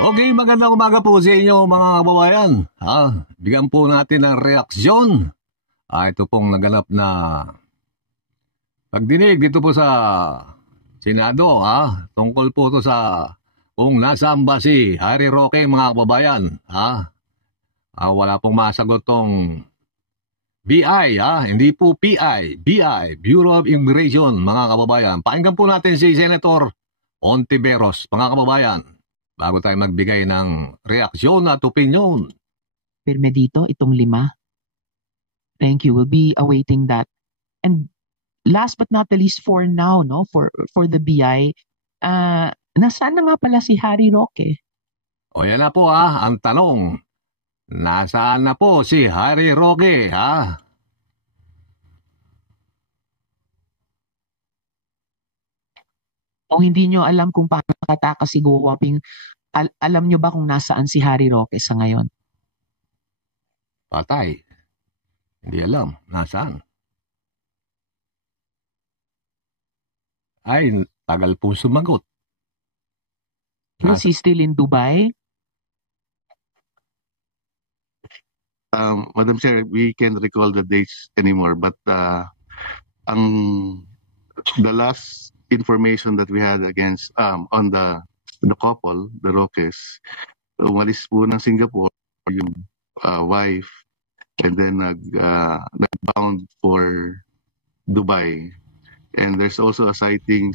Okay, magandang umaga po sa inyo mga kababayan. Bigyan po natin ng reaksyon. Ito pong naganap na pagdinig dito po sa Senado. Tungkol po ito sa kung nasaan ba si Harry Roque mga kababayan. Wala pong masagot tong BI, hindi po PI, BI, Bureau of Immigration mga kababayan. Pakinggan po natin si Senator Ontiveros mga kababayan. Bago tayo magbigay ng reaksyon at opinyon. Pirme dito, itong 5. Thank you. We'll be awaiting that. And last but not the least for now, no, for the BI, nasaan na nga pala si Harry Roque? O yan na po ang tanong. Nasaan na po si Harry Roque, Kung hindi nyo alam kung paano nakatakas si Go Waping, alam nyo ba kung nasaan si Harry Roque sa ngayon? Patay. Hindi alam. Nasaan? Ay, tagal po sumagot. Is he still in Dubai? Madam Chair, we can't recall the dates anymore, but the last information that we had against on the couple, the Roques, umalis po ng Singapore yung wife, and then nagbound for Dubai. And there's also a sighting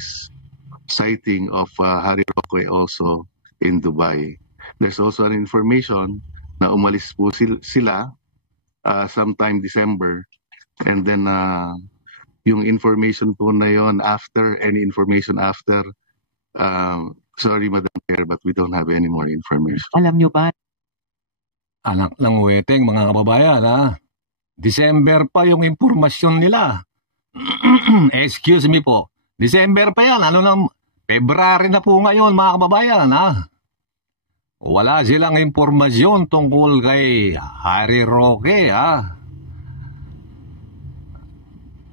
of Harry Roque also in Dubai. There's also an information na umalis po sila sometime December, and then yung information po na yon any information after, sorry Madam Chair, but we don't have any more information. Alam nyo ba? Anak ng weteng mga kababayan, December pa yung impormasyon nila. Excuse me po. December pa yan. February na po ngayon mga kababayan, Wala silang impormasyon tungkol kay Harry Roque,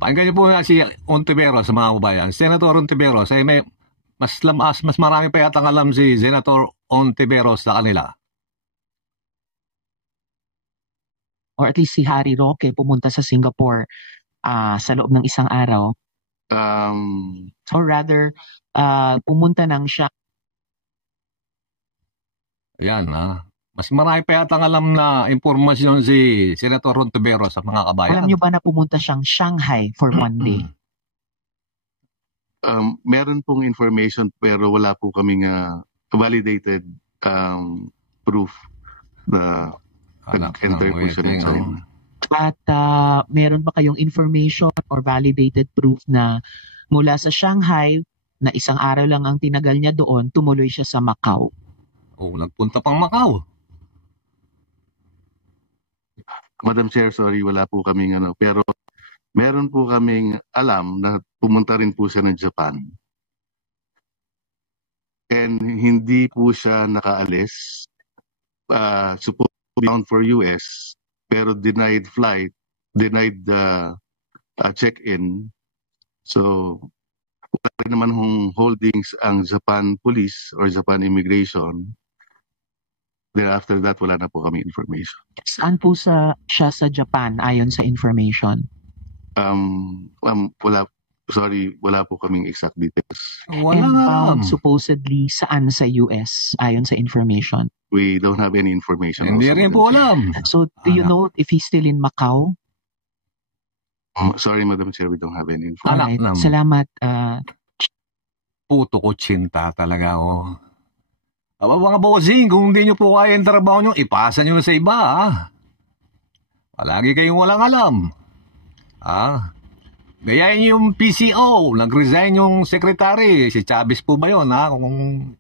Pakinggan niyo po na si Ontiveros mga kababayan. Senator Ontiveros, ay mas marami pa yata alam si Senator Ontiveros sa kanila. Or at least si Harry Roque pumunta sa Singapore sa loob ng isang araw. Or rather, pumunta nang siya. Ayan, mas marami pa yata alam na impormasyon si Senator Ontiveros sa mga kabayan. Alam niyo ba na pumunta siyang Shanghai for one day? Meron pong information pero wala po kaming validated proof na nag-enter po siya ng China. At meron ba kayong information or validated proof na mula sa Shanghai, na isang araw lang ang tinagal niya doon, tumuloy siya sa Macau? Nagpunta pang Macau. Madam Chair, sorry, wala po kaming pero meron po kaming alam na pumunta rin po siya ng Japan. And hindi po siya nakaalis. Supposed to be bound for US, pero denied flight, denied check-in. So, wala rin naman holdings ang Japan Police or Japan Immigration. Then after that, wala na po kami information. Saan po siya sa Japan ayon sa information? Wala po kaming exact details. And supposedly saan sa US ayon sa information? We don't have any information. Hindi rin po alam. So, do you know if he's still in Macau? Sorry, Madam Chair, we don't have any information. Alright, salamat. Puto ko tsinta talaga, Mga bossing, kung hindi nyo po kaya yung trabaho nyo, ipasa nyo sa iba, Palagi kayong walang alam. Gayahin yung PCO, nag-resign yung secretary, si Chavez po ba yun, Kung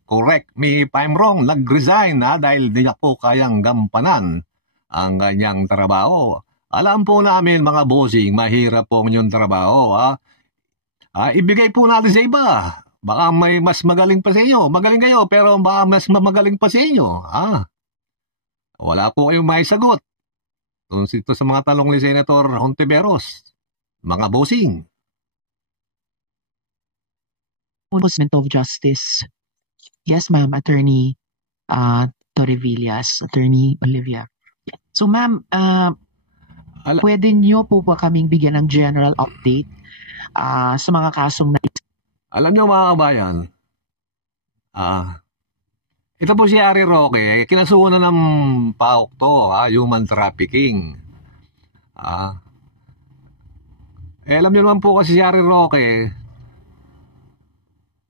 correct me if I'm wrong, nag-resign, dahil di na po kayang gampanan ang kanyang trabaho. Alam po namin mga bossing, mahirap po yung trabaho, ibigay po natin sa iba. Baka may mas magaling pa sa inyo. Magaling kayo, pero baka mas magaling pa sa inyo. Wala po kayong may sagot. Ito sa mga talong ni Senator Ontiveros. Mga bossing. Enforcement of Justice Yes, ma'am, Attorney Torrevillas, Attorney Olivia. So, ma'am, pwede niyo po ba kaming bigyan ng general update sa mga kasong Alam niyo mga kabayan, ito po si Harry Roque, kinasuhan na ng PAOK to, human trafficking. Alam niyo naman po kasi si Harry Roque,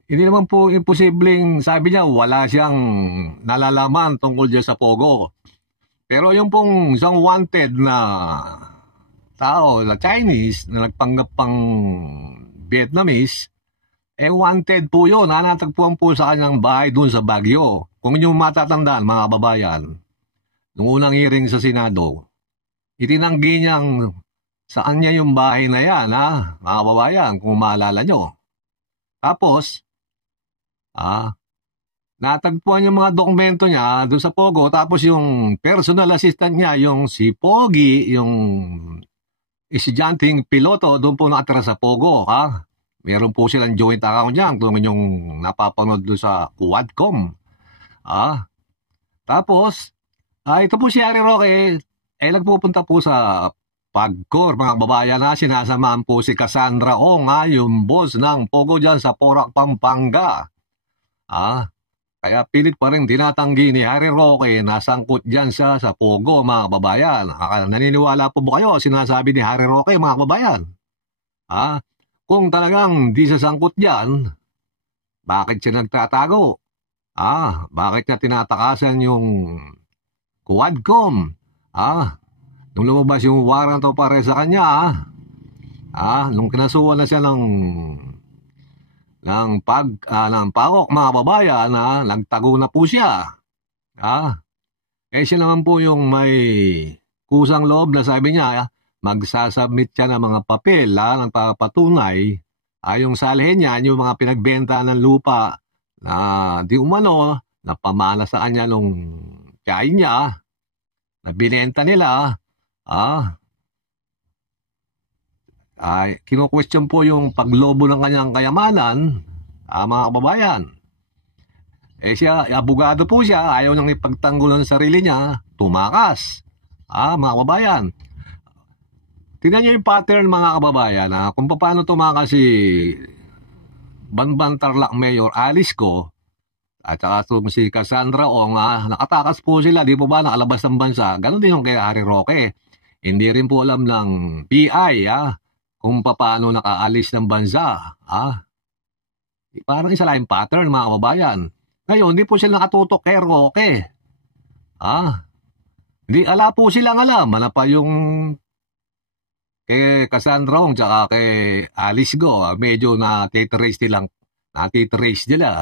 hindi naman po imposibleng, sabi niya, wala siyang nalalaman tungkol dyan sa Pogo. Pero yung pong isang wanted na tao, na Chinese, na nagpanggap pang Vietnamese, wanted po yun. Natagpuan po sa kanyang bahay doon sa Baguio. Kung inyong matatandaan, mga kababayan, nung unang hearing sa Senado, itinanggi niyang saan niya yung bahay na yan, mga kababayan, kung maalala nyo. Tapos, natagpuan yung mga dokumento niya doon sa Pogo, tapos yung personal assistant niya, yung si Pogi, yung estudyanteng piloto, doon po nakatira sa Pogo, Meron po silang joint account niyan kung yung napapanood doon sa Quadcom. Tapos, ito po si Harry Roque, nagpupunta po sa Pagcor, mga kababayan, sinasamahan po si Cassandra Ong, yung boss ng Pogo dyan sa Porac, Pampanga. Kaya pilit pa rin tinatanggi ni Harry Roque na sangkot dyan sa Pogo, mga kababayan. Naniniwala po ba kayo sinasabi ni Harry Roque, mga kababayan? Kung talagang di sasangkot dyan, bakit siya nagtatago? Bakit niya tinatakasan yung Quadcom? Nung lumabas yung warrant of arrest sa kanya, nung kinasuhan na siya ng PAOK, mga babayan, nagtago na po siya. Siya naman po yung may kusang loob na sabi niya, magsasubmit siya ng mga papel ng papatunay yung salhin niya, yung mga pinagbenta ng lupa na di umano, na pamana sa kanya nung tiyahin niya, na binenta nila. Kino-question po yung paglobo ng kanyang kayamanan, mga kababayan. Siya, abogado po siya, ayaw niyang ipagtanggol ng sarili niya, tumakas. Mga kababayan. Tingnan niyo yung pattern, mga kababayan, kung paano tumakas si Banban Tarlac Mayor Alice Go at saka si Cassandra Ong, nakatakas po sila, di po ba, nakalabas ng bansa. Ganon din yung kay Harry Roque. Hindi rin po alam ng PI, kung paano nakaalis ng bansa. Parang isa lang yung pattern, mga kababayan. Ngayon, hindi po sila nakatutok kay Roque. Hindi, ala po silang alam. Ano pa yung kay Cassandra Ong tsaka kay Alice Go, medyo natitrace nila,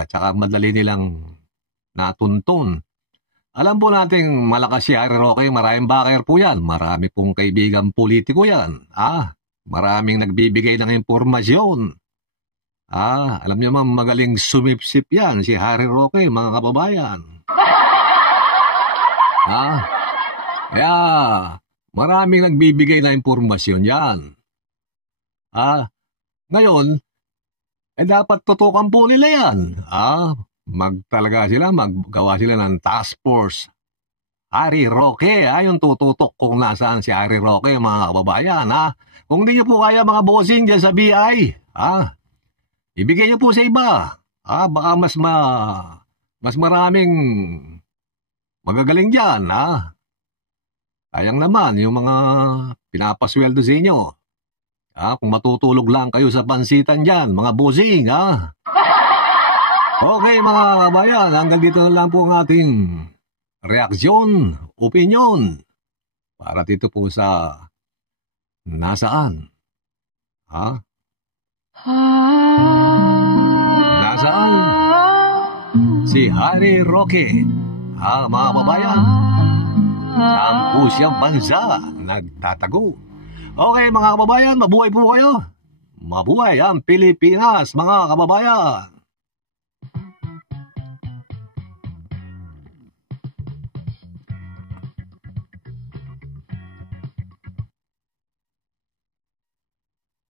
tsaka madali nilang natuntun. Alam po natin, malakas si Harry Roque, maraming backer po yan, marami pong kaibigan politiko yan, maraming nagbibigay ng impormasyon. Alam niyo man, magaling sumipsip yan, si Harry Roque, mga kababayan. Kaya, maraming nagbibigay na impormasyon yan. Ngayon, dapat tutukan po nila yan. Maggawa sila ng task force. Harry Roque, yung tututok kung nasaan si Harry Roque, mga kababayan. Kung di nyo po kaya, mga bossing dyan sa BI, ibigay nyo po sa iba. Baka mas maraming magagaling dyan. Sayang naman yung mga pinapasweldo sa inyo. Kung matutulog lang kayo sa pansitan dyan, mga bossing, Okay, mga kabayan, hanggang dito na lang po ang ating reaksyon, opinion, para dito po sa nasaan. Nasaan si Harry Roque, mga kababayan? Saan po siyang bansa nagtatago? Okay, mga kababayan, mabuhay po kayo. Mabuhay ang Pilipinas, mga kababayan.